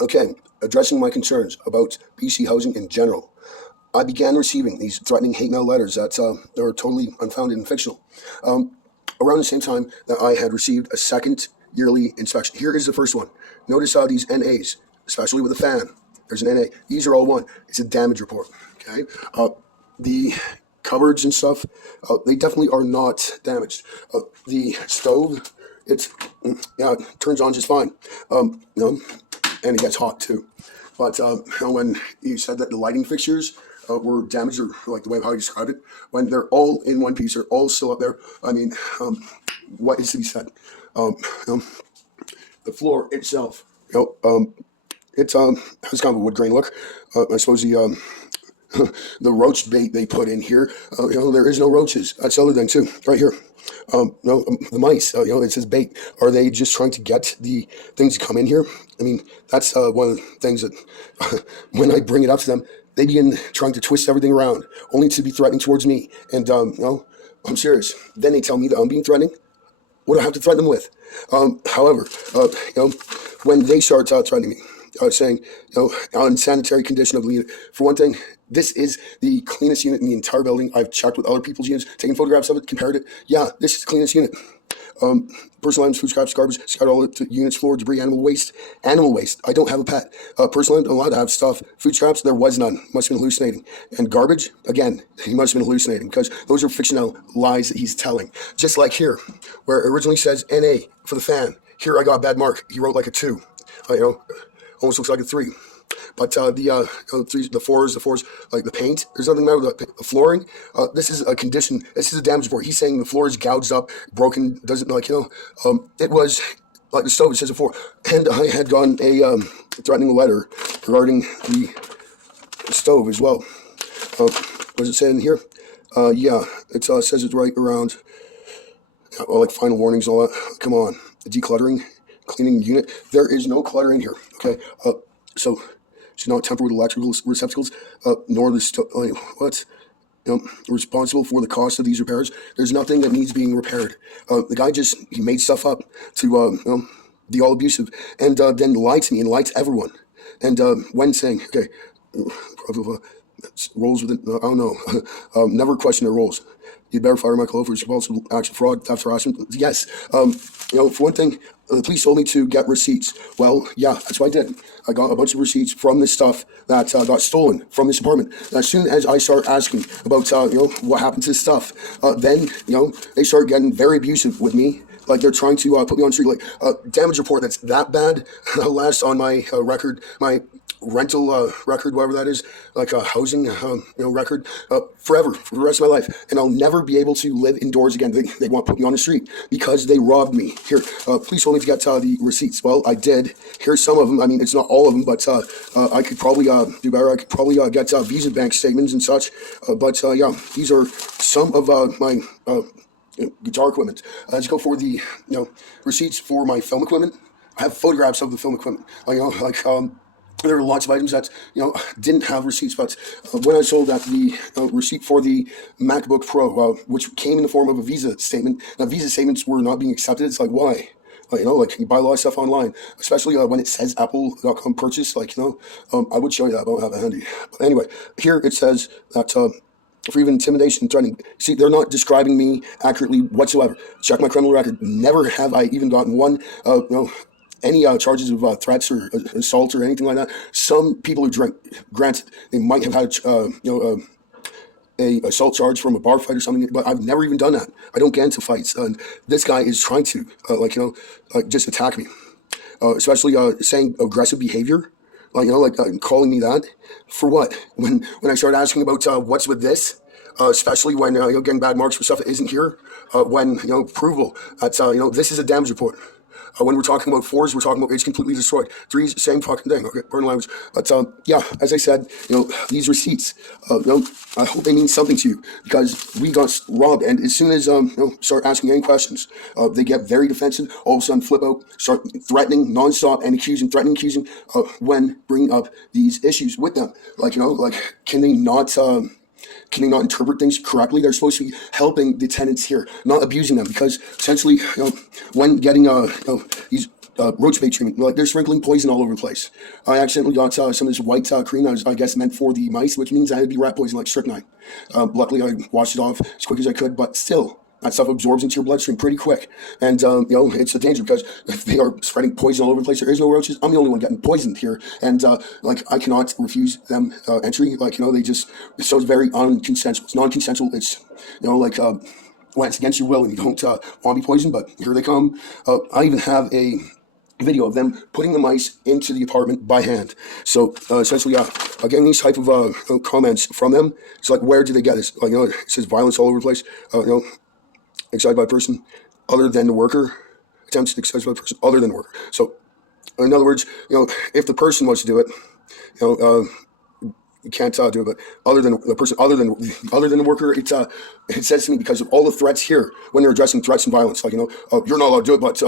Okay, addressing my concerns about BC housing in general. I began receiving these threatening hate mail letters that are totally unfounded and fictional. Around the same time that I had received a second yearly inspection. Here is the first one. Notice these NAs, especially with a fan. There's an NA. These are all one. It's a damage report. Okay, the cupboards and stuff, they definitely are not damaged. The stove, it's yeah, it turns on just fine. And it gets hot too. But when you said that the lighting fixtures were damaged, or like the way how you described it, when they're all in one piece, they're all still up there. I mean, what is to be said? Um, um, the floor itself, it has kind of a wood grain look. I suppose the roach bait they put in here, there is no roaches. That's the other thing too, right here. No, the mice, it says bait. Are they just trying to get the things to come in here? I mean, that's one of the things that when I bring it up to them, they begin trying to twist everything around, only to be threatening towards me. And, I'm serious. Then they tell me that I'm being threatening. What do I have to threaten them with? However, when they start threatening me, saying, unsanitary condition of the unit. For one thing, this is the cleanest unit in the entire building. I've checked with other people's units, taken photographs of it, compared it. Yeah, this is the cleanest unit. Personal items, food scraps, garbage, scattered all the units, floor, debris, animal waste. Animal waste. I don't have a pet. Personal items, I'm allowed to have stuff. Food scraps, there was none. Must have been hallucinating. And garbage, again, he must have been hallucinating because those are fictional lies that he's telling. Just like here, where it originally says NA for the fan. Here I got a bad mark. He wrote like a 2. Almost looks like a 3. But the threes, the fours, like the paint, there's nothing matter with the flooring. This is a condition. This is a damage report. He's saying the floor is gouged up, broken. Doesn't it was like the stove. It says it before, and I had gotten a threatening letter regarding the stove as well. What does it say in here? Yeah, it says it right around. Like final warnings, all that. Come on, decluttering, cleaning unit. There is no clutter in here. Okay, so should not tamper with electrical receptacles, nor the what? Responsible for the cost of these repairs. There's nothing that needs being repaired. The guy he made stuff up to be all abusive, and then lied to me and lied to everyone. And when saying, okay, roles within, I don't know, never question their roles. You'd better fire Michael O for responsible action, fraud, theft, harassment. Yes. For one thing, the police told me to get receipts. Well, yeah, that's what I did. I got a bunch of receipts from this stuff that got stolen from this apartment. And as soon as I start asking about, what happened to this stuff, then, they start getting very abusive with me. Like they're trying to put me on the street. Like damage report that's that bad. Last on my record, my rental record, whatever that is, like a housing record, forever for the rest of my life, and I'll never be able to live indoors again. They want to put me on the street because they robbed me. Here, please told me to get the receipts. Well, I did. Here's some of them. I mean, it's not all of them, but I could probably do better. I could probably get Visa bank statements and such. But yeah, these are some of my guitar equipment. Let's go for the receipts for my film equipment. I have photographs of the film equipment. There are lots of items that didn't have receipts, but when I sold that, the receipt for the MacBook Pro, which came in the form of a Visa statement. Now, Visa statements were not being accepted. It's like, why? You buy a lot of stuff online, especially when it says Apple.com purchase. I would show you that, but I don't have it handy. But anyway, here it says that for even intimidation, threatening. See, they're not describing me accurately whatsoever. Check my criminal record. Never have I even gotten one, any charges of threats or assault or anything like that. Some people who drink, granted, they might have had, a assault charge from a bar fight or something, but I've never even done that. I don't get into fights, and this guy is trying to, just attack me, especially saying aggressive behavior, calling me that for what? When I start asking about what's with this. Especially when getting bad marks for stuff that isn't here. When approval, that's this is a damage report. When we're talking about 4s, we're talking about it's completely destroyed. 3s, same fucking thing. Okay, pardon language. But yeah, as I said, these receipts, I hope they mean something to you because we got robbed. And as soon as start asking any questions, they get very defensive. All of a sudden, flip out, start threatening nonstop and threatening, accusing. When bringing up these issues with them, can they not? Can they not interpret things correctly? They're supposed to be helping the tenants here, not abusing them. Because essentially, when getting these roach bait treatment. Like they're sprinkling poison all over the place. I accidentally got some of this white cream that was, I guess, meant for the mice, which means I had to be rat poison like strychnine. Luckily, I washed it off as quick as I could, but still, that stuff absorbs into your bloodstream pretty quick. And, it's a danger because if they are spreading poison all over the place, there is no roaches. I'm the only one getting poisoned here. And, I cannot refuse them entry. They just, so it's very unconsensual. It's non-consensual. It's, when it's against your will and you don't want to be poisoned, but here they come. I even have a video of them putting the mice into the apartment by hand. So essentially, getting these type of comments from them. It's like, where do they get this? It says violence all over the place. Excited by a person other than the worker. Attempts to excite by a person other than the worker. So, in other words, if the person wants to do it, you can't do it. But other than the person, other than the worker, it says to me, because of all the threats here when they're addressing threats and violence, you're not allowed to do it, but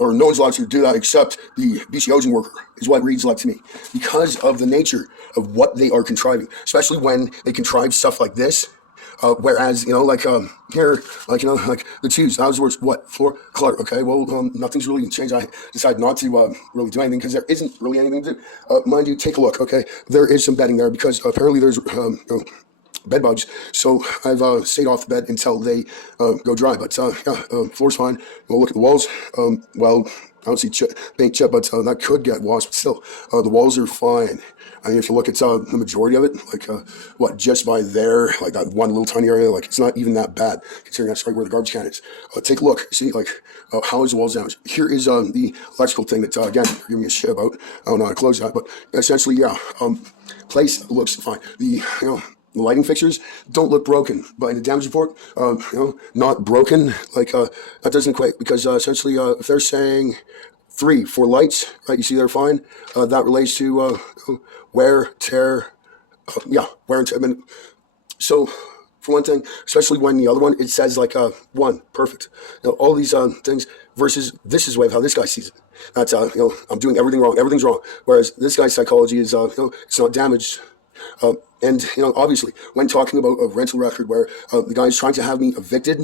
or no one's allowed to do that except the BC housing worker, is what it reads like to me, because of the nature of what they are contriving, especially when they contrive stuff like this. Whereas, here, the twos, that was worth what? Floor clutter. Okay, well, nothing's really changed. I decided not to really do anything because there isn't really anything to do. Mind you, take a look, okay? There is some bedding there because apparently there's, bed bugs. So I've stayed off the bed until they go dry. But, floor's fine. We'll look at the walls. I don't see paint chip, but that could get washed. But still, the walls are fine. I mean, if you look at the majority of it, just by there, like that one little tiny area, it's not even that bad, considering that's right where the garbage can is. Take a look, see, how is the walls damaged? Here is the electrical thing that, again, you're giving me a shit about. I don't know how to close that, but essentially, place looks fine. The lighting fixtures don't look broken, but in the damage report, not broken, that doesn't equate, because essentially, if they're saying 3 for lights, right, you see they're fine, that relates to wear, tear, wear and tear. I mean, so, for one thing, especially when the other one, it says 1, perfect. All these things versus this is the way of how this guy sees it. That's, I'm doing everything wrong, everything's wrong. Whereas this guy's psychology is, it's not damaged. And, obviously, when talking about a rental record where the guy's trying to have me evicted,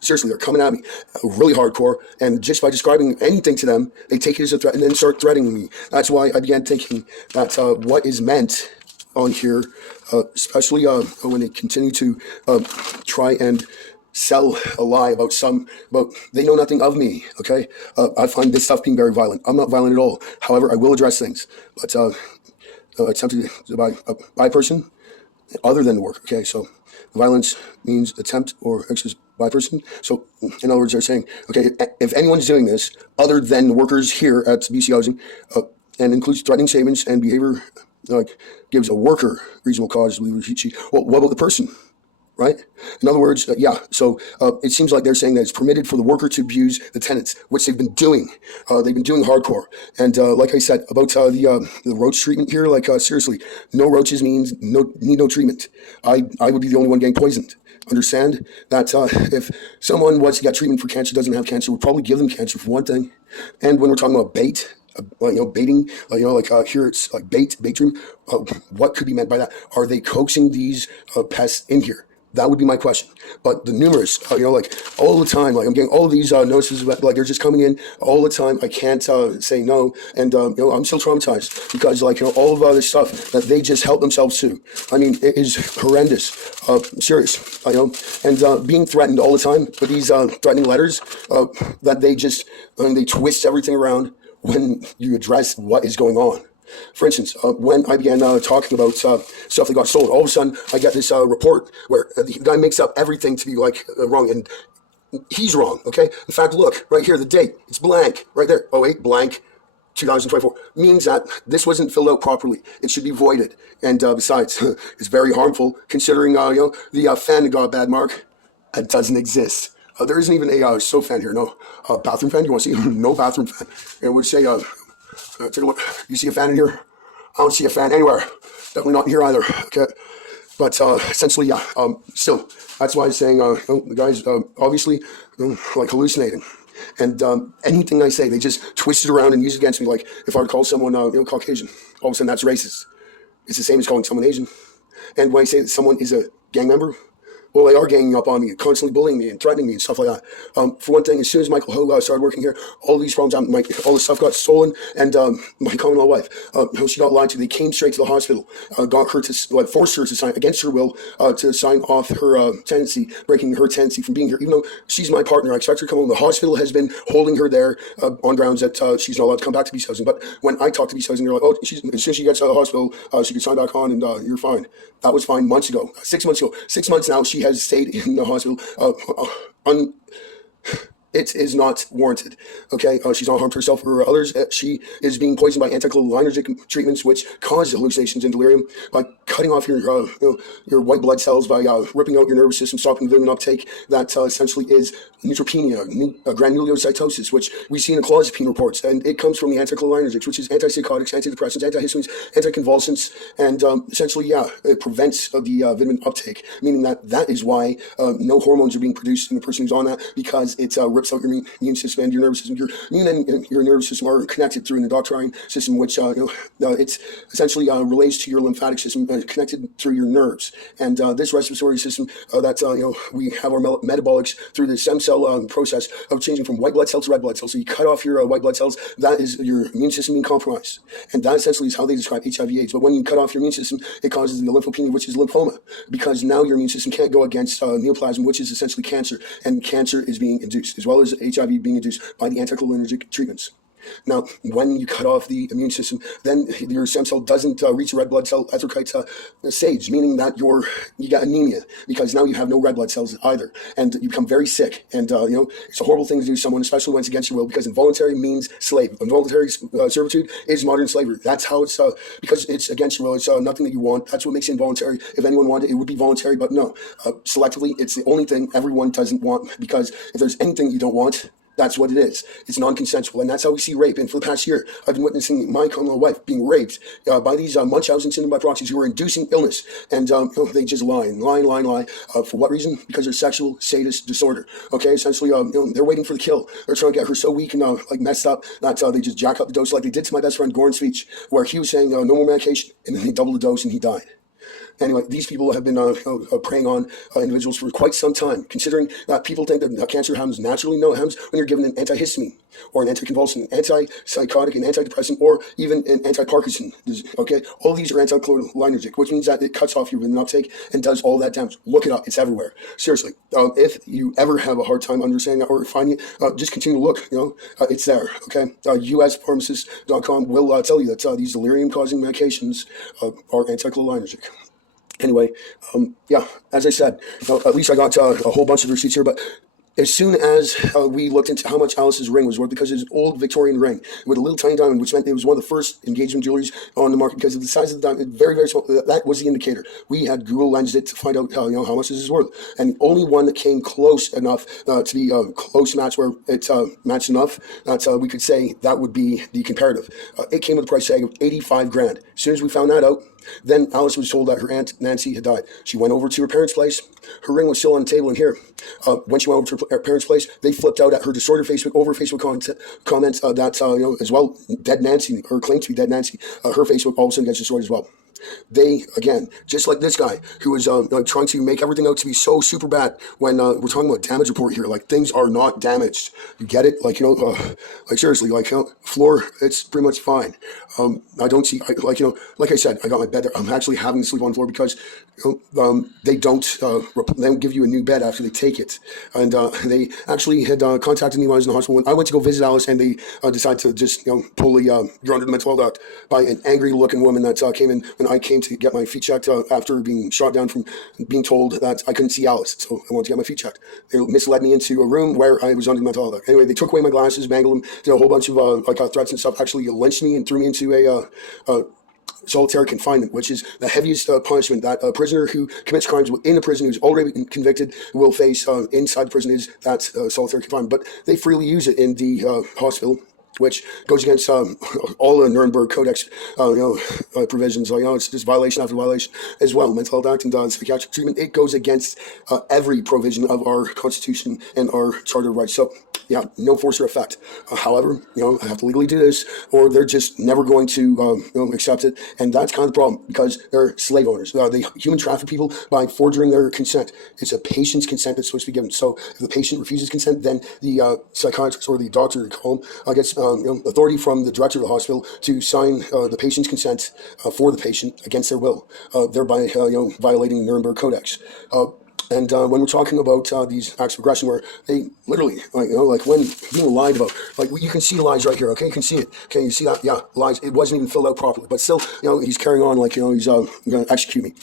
seriously, they're coming at me really hardcore. And just by describing anything to them, they take it as a threat and then start threatening me. That's why I began thinking that what is meant on here, especially when they continue to try and sell a lie about they know nothing of me, okay? I find this stuff being very violent. I'm not violent at all. However, I will address things. But attempted by a person other than the work. Okay, so violence means attempt or exercise by a person. So in other words, they're saying, okay, if anyone's doing this other than the workers here at BC Housing, and includes threatening statements and behavior, gives a worker reasonable cause to believe she. Well, what about the person? Right? In other words, so it seems like they're saying that it's permitted for the worker to abuse the tenants, which they've been doing. They've been doing hardcore. And like I said, about the roach treatment here, seriously, no roaches means need no treatment. I would be the only one getting poisoned. Understand that if someone was to get treatment for cancer, doesn't have cancer, we'd probably give them cancer for one thing. And when we're talking about bait, baiting, here it's bait treatment, what could be meant by that? Are they coaxing these pests in here? That would be my question. But the numerous, all the time, I'm getting all of these notices, they're just coming in all the time. I can't say no. And, I'm still traumatized because, all of this stuff that they just help themselves to. I mean, it is horrendous, serious, and being threatened all the time with these threatening letters that they twist everything around when you address what is going on. For instance, when I began talking about stuff that got stolen, all of a sudden I get this report where the guy makes up everything to be wrong, and he's wrong, okay? In fact, look, right here, the date, it's blank, right there, 08 blank 2024, means that this wasn't filled out properly. It should be voided, and besides, it's very harmful considering, the fan that got a bad mark, it doesn't exist. There isn't even a soap fan here, no bathroom fan, you want to see? No bathroom fan. It would say, take a look. You see a fan in here? I don't see a fan anywhere. Definitely not in here either. Okay, but essentially, still, that's why I'm saying the guy's obviously hallucinating, and anything I say, they just twist it around and use it against me. Like if I were to call someone Caucasian, all of a sudden that's racist. It's the same as calling someone Asian. And when I say that someone is a gang member, Well, they are ganging up on me, constantly bullying me and threatening me and stuff like that. For one thing, as soon as Michael Ho started working here, all these problems, all this stuff got stolen, and my common-law wife, she got lied to. They came straight to the hospital, got her to, forced her to sign, against her will, to sign off her tenancy, breaking her tenancy from being here. Even though she's my partner, I expect her to come home. The hospital has been holding her there on grounds that she's not allowed to come back to BC Housing. But when I talk to BC Housing, they're like, oh, as soon as she gets out of the hospital, she can sign back on, and you're fine. That was fine months ago, 6 months ago. 6 months now, she has stayed in the hospital. It is not warranted. Okay, she's not harmed herself or others. She is being poisoned by anticholinergic treatments, which cause hallucinations and delirium by cutting off your white blood cells, by ripping out your nervous system, stopping vitamin uptake. That essentially is neutropenia, granulocytosis, which we see in the clozapine reports, and it comes from the anticholinergics, which is antipsychotics, antidepressants, antihistamines, anticonvulsants, and essentially, it prevents the vitamin uptake, meaning that is why no hormones are being produced in the person who's on that, because it rips out your immune system and your nervous system. Your immune and your nervous system are connected through an endocrine system, which it's essentially relates to your lymphatic system, connected through your nerves. And this respiratory system we have our metabolics through the stem cell process of changing from white blood cell to red blood cell. So you cut off your white blood cells, that is your immune system being compromised. And that essentially is how they describe HIV/AIDS. But when you cut off your immune system, it causes the lymphopenia, which is lymphoma, because now your immune system can't go against neoplasm, which is essentially cancer, and cancer is being induced, as well as HIV being induced by the anticholinergic treatments. Now, when you cut off the immune system, then your stem cell doesn't reach a red blood cell erythrocyte stage, meaning that you got anemia, because now you have no red blood cells either, and you become very sick. And it's a horrible thing to do to someone, especially when it's against your will, because involuntary means slave. Involuntary servitude is modern slavery. That's how it's because it's against your will. It's nothing that you want. That's what makes it involuntary. If anyone wanted it, it would be voluntary, but no, selectively, it's the only thing everyone doesn't want, because if there's anything you don't want, that's what it is. It's non-consensual, and that's how we see rape. And for the past year, I've been witnessing my common wife being raped by these Munchausen syndrome by proxies who are inducing illness, and they just lie. For what reason? Because they're sexual sadist disorder. Okay, essentially, they're waiting for the kill. They're trying to get her so weak and messed up that they just jack up the dose, like they did to my best friend Goran's speech, where he was saying no more medication, and then they doubled the dose and he died. Anyway, these people have been preying on individuals for quite some time, considering that people think that cancer happens naturally. No, it happens when you're given an antihistamine or an anticonvulsant, antipsychotic, an antidepressant, or even an anti-Parkinson. Okay, all of these are anticholinergic, which means that it cuts off your vitamin uptake and does all that damage. Look it up; it's everywhere. Seriously, if you ever have a hard time understanding that or finding it, just continue to look. It's there. Okay, uspharmacist.com will tell you that these delirium-causing medications are anticholinergic. Anyway, as I said, at least I got a whole bunch of receipts here, but as soon as we looked into how much Alice's ring was worth, because it's an old Victorian ring with a little tiny diamond, which meant it was one of the first engagement jewelries on the market because of the size of the diamond, very, very small. That was the indicator. We had Google lensed it to find out how much this is worth, and the only one that came close enough to be a close match, where it matched enough that we could say that would be the comparative. It came with a price tag of 85 grand. As soon as we found that out, then Alice was told that her aunt Nancy had died. She went over to her parents' place. Her ring was still on the table in here. When she went over to her parents' place, they flipped out at her disordered Facebook over Facebook comments that as well, dead Nancy, or claimed to be dead Nancy. Her Facebook all of a sudden gets distorted as well. They, again, just like this guy who is trying to make everything out to be so super bad when we're talking about damage report here, like things are not damaged. You get it? Like seriously, floor, it's pretty much fine. I don't see, like I said, I got my bed there. I'm actually having to sleep on the floor because they don't give you a new bed after they take it. And they actually had contacted me when I was in the hospital. When I went to go visit Alice, and they decided to just pull you're under the mental health act by an angry looking woman that came in when I came to get my feet checked after being shot down from being told that I couldn't see Alice. So I wanted to get my feet checked. They misled me into a room where I was under the mental health act. Anyway, they took away my glasses, mangled them, did a whole bunch of threats and stuff, actually lynched me and threw me into a solitary confinement, which is the heaviest punishment that a prisoner who commits crimes in the prison, who's already been convicted, will face inside the prison, is that solitary confinement. But they freely use it in the hospital, which goes against all the Nuremberg Codex provisions. It's just violation after violation as well. Mental health act and psychiatric treatment, it goes against every provision of our Constitution and our Charter of Rights. So yeah, no force or effect. However, I have to legally do this, or they're just never going to accept it, and that's kind of the problem because they're slave owners. They human traffic people by forging their consent. It's a patient's consent that's supposed to be given. So if the patient refuses consent, then the psychiatrist or the doctor at home gets authority from the director of the hospital to sign the patient's consent for the patient against their will, thereby violating the Nuremberg Codex. And when we're talking about these acts of aggression, where they literally, like when being lied about, like you can see lies right here. Okay, you can see it. Okay, you see that? Yeah, lies. It wasn't even filled out properly, but still, he's carrying on like he's going to execute me,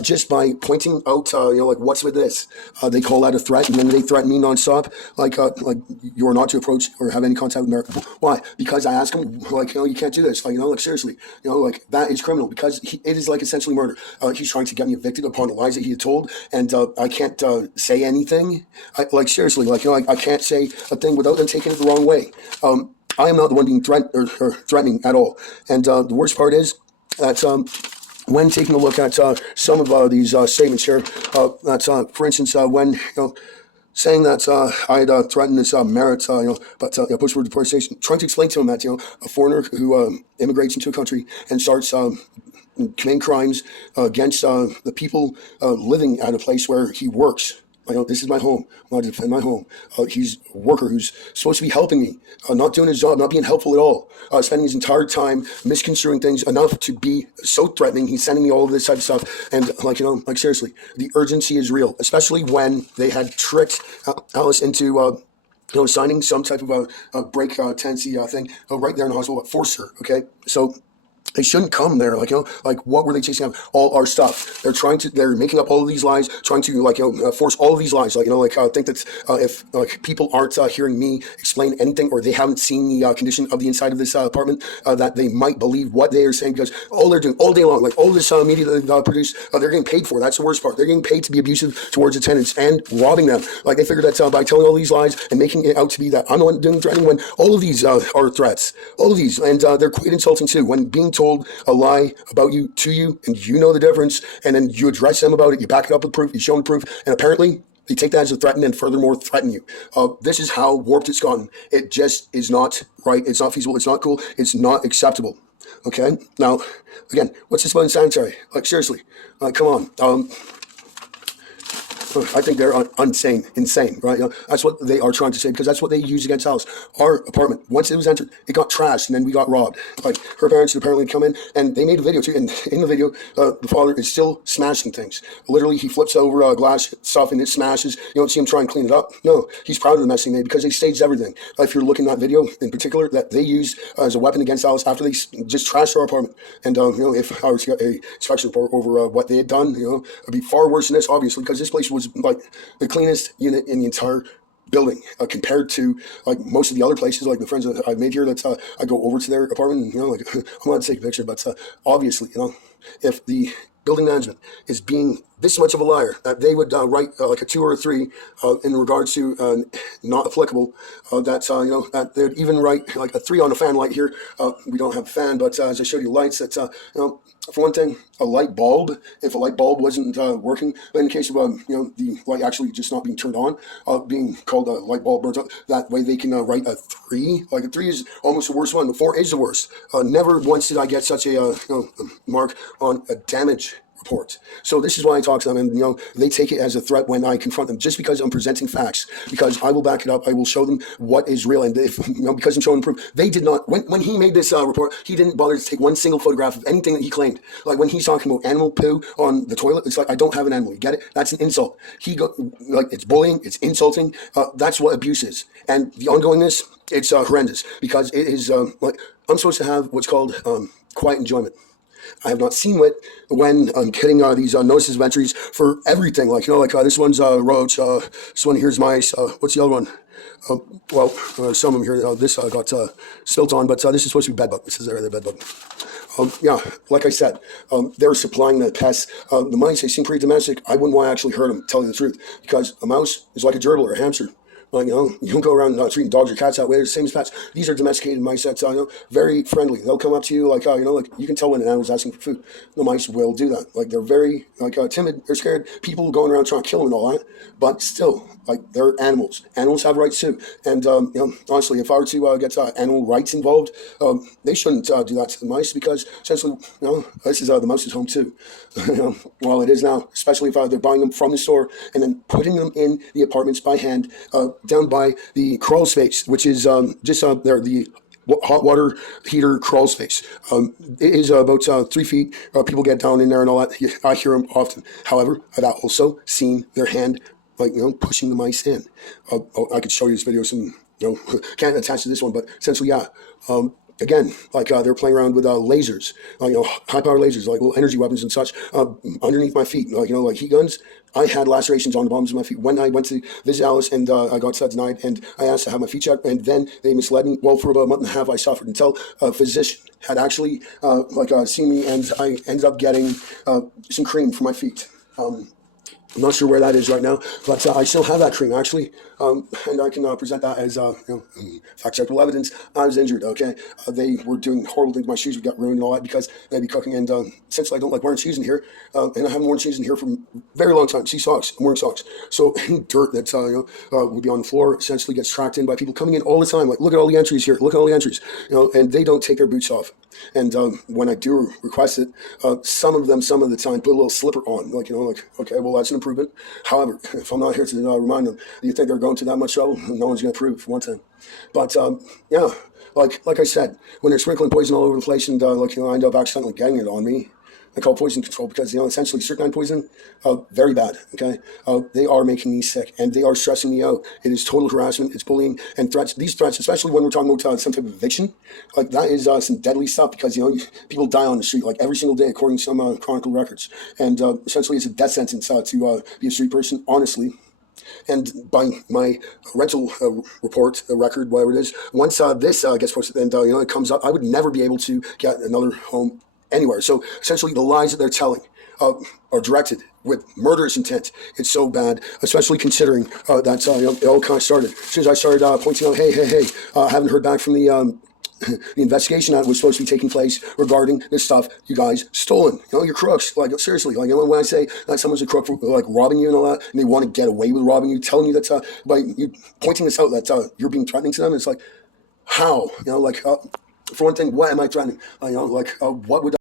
just by pointing out, like what's with this? They call that a threat, and then they threaten me nonstop, like you are not to approach or have any contact with American people. Why? Because I ask him, like you can't do this. Like seriously, like that is criminal because it is like essentially murder. He's trying to get me evicted upon the lies that he had told, and I can't say anything. Seriously, I can't say a thing without them taking it the wrong way. I am not the one being or threatening at all. And the worst part is that when taking a look at some of these statements here, that for instance, when saying that I had threatened this merit, but post-war deportation, trying to explain to him that a foreigner who immigrates into a country and starts committing crimes against the people living at a place where he works. This is my home. I'm going to defend my home. He's a worker who's supposed to be helping me, not doing his job, not being helpful at all, spending his entire time misconstruing things enough to be so threatening. He's sending me all of this type of stuff. And seriously, the urgency is real, especially when they had tricked Alice into signing some type of a break tenancy thing right there in the hospital, forced her. Okay, so they shouldn't come there. What were they chasing up? All our stuff. They're making up all of these lies, trying to force all of these lies. Think that if people aren't hearing me explain anything, or they haven't seen the condition of the inside of this apartment, that they might believe what they are saying, because all they're doing all day long, all this media that they've produced, they're getting paid for. That's the worst part. They're getting paid to be abusive towards the tenants and robbing them. They figured that by telling all these lies and making it out to be that I'm the one doing threatening, when all of these are threats. All of these, and they're quite insulting too. When being told a lie about you to you, and you know the difference, and then you address them about it, you back it up with proof, you show them proof, and apparently they take that as a threat and furthermore threaten you. This is how warped it's gotten. It just is not right. It's not feasible. It's not cool. It's not acceptable. Okay? Now, again, what's this about insanitary? Seriously, come on. I think they're insane, right? That's what they are trying to say, because that's what they use against Alice. Our apartment, once it was entered, it got trashed, and then we got robbed. Her parents had apparently come in, and they made a video too, and in the video, the father is still smashing things. Literally, he flips over glass stuff, and it smashes. You don't see him try and clean it up. No, he's proud of the mess he made, because they staged everything. If you're looking at that video in particular, that they used as a weapon against Alice after they just trashed our apartment. And if I was to get a inspection report over what they had done, it'd be far worse than this, obviously, because this place was the cleanest unit in the entire building, compared to most of the other places, the friends that I've made here, that I go over to their apartment, and I'm going to take a picture, but obviously, if the building management is being this much of a liar, that they would write a 2 or a 3 in regards to not applicable, that they would even write a 3 on a fan light here. We don't have a fan, but as I showed you lights, that for one thing, a light bulb, if a light bulb wasn't working, but in the case of the light actually just not being turned on, being called a light bulb burns out, that way they can write a 3. A 3 is almost the worst one. The 4 is the worst. Never once did I get such a mark on a damage report. So this is why I talk to them, and they take it as a threat when I confront them, just because I'm presenting facts, because I will back it up. I will show them what is real, and if because I'm showing proof. They did not, when he made this report, he didn't bother to take one single photograph of anything that he claimed. When he's talking about animal poo on the toilet, it's I don't have an animal. You get it? That's an insult. It's bullying, it's insulting. That's what abuse is, and the ongoingness, it's horrendous, because it is I'm supposed to have what's called quiet enjoyment. I have not seen it when I'm getting these notices of entries for everything. This one's roach. This one here's mice. What's the other one? Some of them here. This got spilt on, but this is supposed to be bedbug. This is their bedbug. Like I said, they're supplying the pests. The mice, they seem pretty domestic. I wouldn't want to actually hurt them, tell you the truth, because a mouse is like a gerbil or a hamster. You don't go around treating dogs or cats that way. They're the same as pets. These are domesticated mice that, very friendly. They'll come up to you like you can tell when an animal's asking for food. The mice will do that. Like they're very timid. They're scared. People going around trying to kill them and all that. But still, like they're animals. Animals have rights too. And honestly, if I were to get animal rights involved, they shouldn't do that to the mice because essentially, this is the mouse's home too. Well, it is now, especially if they're buying them from the store and then putting them in the apartments by hand, down by the crawl space, which is just there, the hot water heater crawl space. It is about 3 feet. People get down in there and all that. I hear them often. However, I've also seen their hand, pushing the mice in. I could show you this video. Some, can't attach to this one, but essentially, yeah. Again, they're playing around with lasers, high power lasers, like little energy weapons and such, underneath my feet, like heat guns. I had lacerations on the bottoms of my feet when I went to visit Alice, and I got denied, and I asked to have my feet checked, and then they misled me. Well, for about a month and a half, I suffered until a physician had actually seen me, and I ended up getting some cream for my feet. I'm not sure where that is right now, but I still have that cream actually, and I can present that as fact-checkable evidence. I was injured. Okay, they were doing horrible things. My shoes would get ruined and all that because they'd be cooking. And essentially, I don't like wearing shoes in here, and I haven't worn shoes in here for a very long time. See socks. I'm wearing socks. So any dirt that would be on the floor essentially gets tracked in by people coming in all the time. Like, look at all the entries here. Look at all the entries. And they don't take their boots off. And when I do request it, some of the time put a little slipper on, okay, well, that's an improvement. However, if I'm not here to remind them, do you think they're going to that much trouble? No one's going to approve for one thing. But yeah, like I said, when they're sprinkling poison all over the place and I end up accidentally getting it on me, I call poison control because essentially strychnine poisoning, very bad. Okay, they are making me sick and they are stressing me out. It is total harassment. It's bullying and threats. These threats, especially when we're talking about some type of eviction, that is some deadly stuff because people die on the street like every single day according to some chronicle records, and essentially it's a death sentence to be a street person. Honestly. And by my rental report, record, whatever it is, once this gets posted and it comes up, I would never be able to get another home anywhere. So essentially, the lies that they're telling are directed with murderous intent. It's so bad, especially considering that it all kind of started. As soon as I started pointing out, hey, I haven't heard back from the investigation that was supposed to be taking place regarding this stuff you guys stolen. You're crooks. Like, seriously, when I say that someone's a crook for robbing you and all that, and they want to get away with robbing you, telling you that by you pointing this out that you're being threatening to them, it's like, how? For one thing, what am I threatening? What would